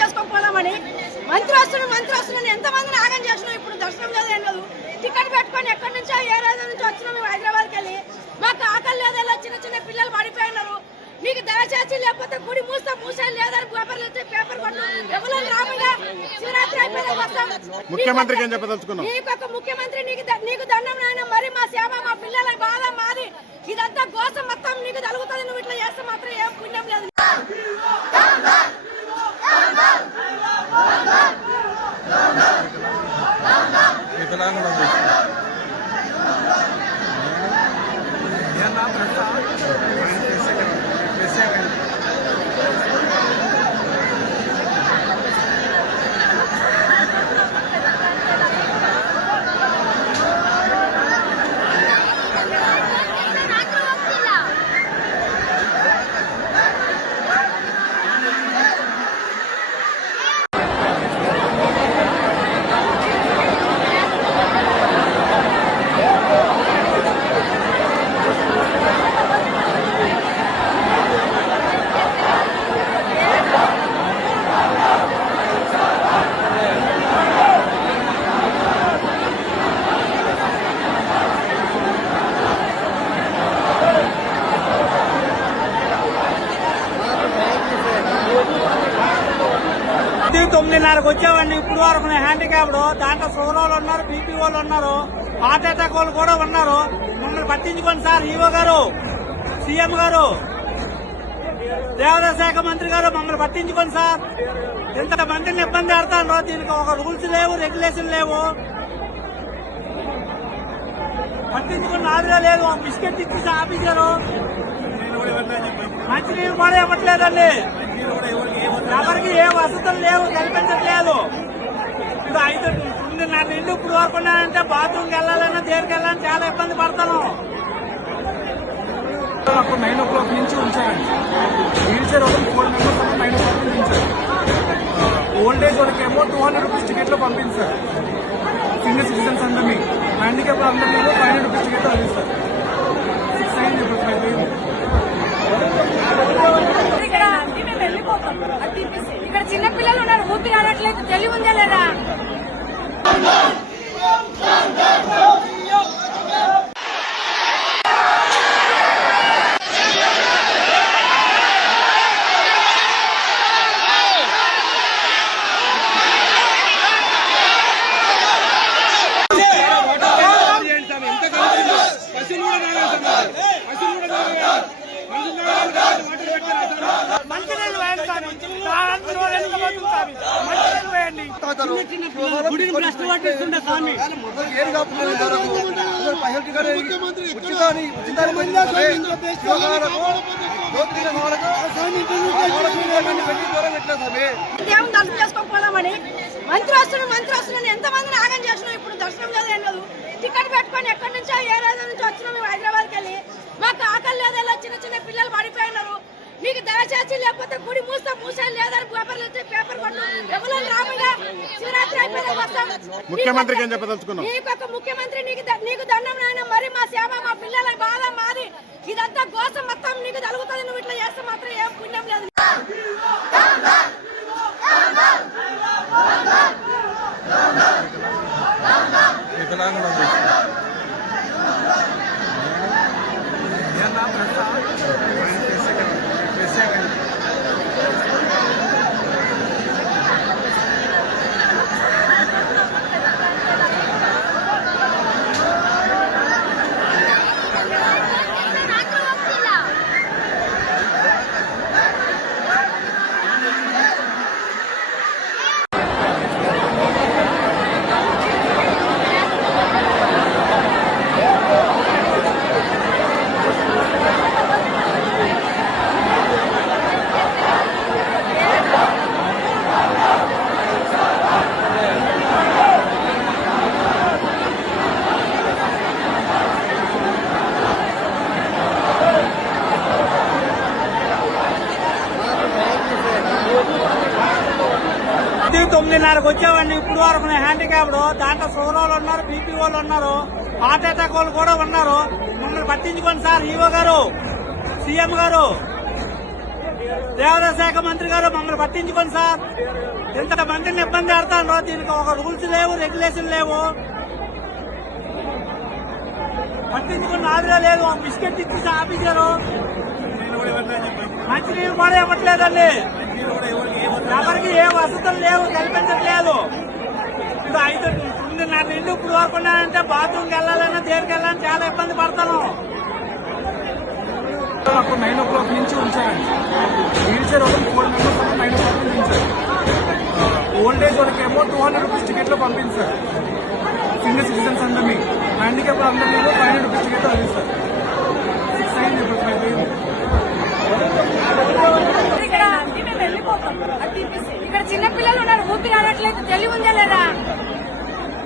చేసుకోకపోదామని మంత్రి వస్తున్నాను ఎంతమందిని ఆగం చేసినాం. ఇప్పుడు దర్శనం లేదు ఏం లేదు. టికెట్ పెట్టుకొని ఎక్కడి నుంచో ఏ రోజు నుంచి వచ్చినాం మేము హైదరాబాద్కి వెళ్ళి. మాకు ఆకలి లేదు. ఇలా చిన్న చిన్న పిల్లలు పడిపోయినారు. మీకు దయచేసి లేకపోతే గుడి మూసాలు లేదని పేపర్లు వచ్చి పేపర్ పట్టు ఎవరో రామయ్య శివరాత్రి అయిపోయిన వస్తాం. ముఖ్యమంత్రికి ఏం చెప్పదలుచుకున్నాం? నీకు ముఖ్యమంత్రి నీకు దండం నాయన. మరి మా సేవ మా పిల్లల బాధ మాది. ఇదంతా గోసం మొత్తం నీకు తలుగుతుంది. నువ్వు ఇట్లా చేస్తే మాత్రం ఏం పుణ్యం లేదు. తొమ్మిదిన్నరకు వచ్చేవాడిని. ఇప్పుడు వరకు హ్యాండిక్యాప్డ్ దాంట్లో షుగర్ వాళ్ళు ఉన్నారు, బీపీ వాళ్ళు ఉన్నారు, హార్ట్ అటాక్ వాళ్ళు కూడా ఉన్నారు. మమ్మల్ని పట్టించుకోండి సార్. ఈవో గారు, సీఎం గారు, దేవాదాయ శాఖ మంత్రి గారు మమ్మల్ని పట్టించుకోండి సార్. ఎంత మందిని ఇబ్బంది పెడతాను. దీనికి ఒక రూల్స్ లేవు, రెగ్యులేషన్ లేవు. పట్టించుకుని నాదిగా లేదు. బిస్కెట్ ఇచ్చి ఆఫీసరు మంచినీళ్ళు కూడా ఇవ్వట్లేదండి. ఎవరికి ఏ వసతులు లేవు, కనిపించట్లేదు. ఇప్పుడు 5:30 నిండు ఇప్పుడు వరకు ఉన్నాయంటే బాత్రూమ్కి వెళ్ళాలన్నా దేనికి వెళ్ళాలని చాలా ఇబ్బంది పడతాను. 9 o'clock నుంచి ఉంచారండి. వీల్ చైర్ వాళ్ళకి 4 members 9 o'clock నుంచి ఉంచారు. ఓల్డ్ ఏజ్ వాళ్ళకి ఏమో 200 rupees టికెట్లో పంపించారు. సీనియర్ సిటిజన్స్ అందరినీ, హ్యాండిక్యాప్ అందరినీ 500 rupees టికెట్ అందిస్తారు. 6 అయింది ఇప్పుడు 5 అయింది. ఇక్కడ చిన్న పిల్లలు ఉన్నారు. ఊపిరి ఆడట్లేదు. తెలివి ఉందా లేదా? చేసుకోకపోదామని మంత్రి వస్తున్నాను ఎంతమందిని ఆగం చేసినాం. ఇప్పుడు దర్శనం లేదు ఏం లేదు. టికెట్ పెట్టుకొని ఎక్కడి నుంచో ఏ రోజు నుంచి వచ్చినాం మేము హైదరాబాద్కి వెళ్ళి. మాకు ఆకలి లేదు. ఇలా చిన్న చిన్న పిల్లలు పడిపోయినారు. మీకు దయచేసి లేకపోతే గుడి మూసాలు లేదని పేపర్లు వచ్చి పేపర్ పట్టు ఎవరో రామయ్య శివరాత్రి అయిపోయిన వస్తాం. ముఖ్యమంత్రికి ఏం చెప్పదలుచుకున్నాం? నీకు ముఖ్యమంత్రి నీకు దండం నాయన. మరి మా సేవ మా పిల్లల బాధ మాది. ఇదంతా గోసం మొత్తం నీకు తలుగుతుంది. నువ్వు ఇట్లా చేస్తే మాత్రం ఏం పుణ్యం లేదు. ఇప్పుడు వరకు హ్యాండిక్యాప్డ్ దాంట్లో షుగర్ వాళ్ళు ఉన్నారు, బీపీ వాళ్ళు ఉన్నారు, హార్ట్ అటాక్ వాళ్ళు కూడా ఉన్నారు. మమ్మల్ని పట్టించుకోండి సార్. ఈవో గారు, సీఎం గారు, దేవాదాయ శాఖ మంత్రి గారు మమ్మల్ని పట్టించుకోండి సార్. ఎంత మందిని ఇబ్బంది పెడతాను. దీనికి ఒక రూల్స్ లేవు, రెగ్యులేషన్ లేవు. పట్టించుకుని ఆదిగా లేదు. ఒక బిస్కెట్ ఇచ్చి ఆఫీసారు. మంచినీళ్ళు కూడా ఇవ్వట్లేదండి. ఎవరికి ఏ వసతులు లేవు, కల్పించట్లేదు. ఇప్పుడు 5:30 నిండు ఇప్పుడు వరకు ఉన్నాయంటే బాత్రూమ్కి వెళ్ళాలన్నా దేనికి వెళ్ళాలని చాలా ఇబ్బంది పడతాను. అప్పుడు 9 o'clock నుంచి ఉంచారండి. వీల్ చైర్ వాళ్ళకి 4 members 9 o'clock నుంచి ఉంచారు. ఓల్డ్ ఏజ్ వాళ్ళకేమో 200 రూపీస్ టికెట్లో పంపించారు. సీనియర్ సిటిజన్స్ అందరినీ, హ్యాండిక్యాప్ అందరినీ 500 రూపీస్ టికెట్ అందిస్తారు. 6 అయింది ఇప్పుడు 5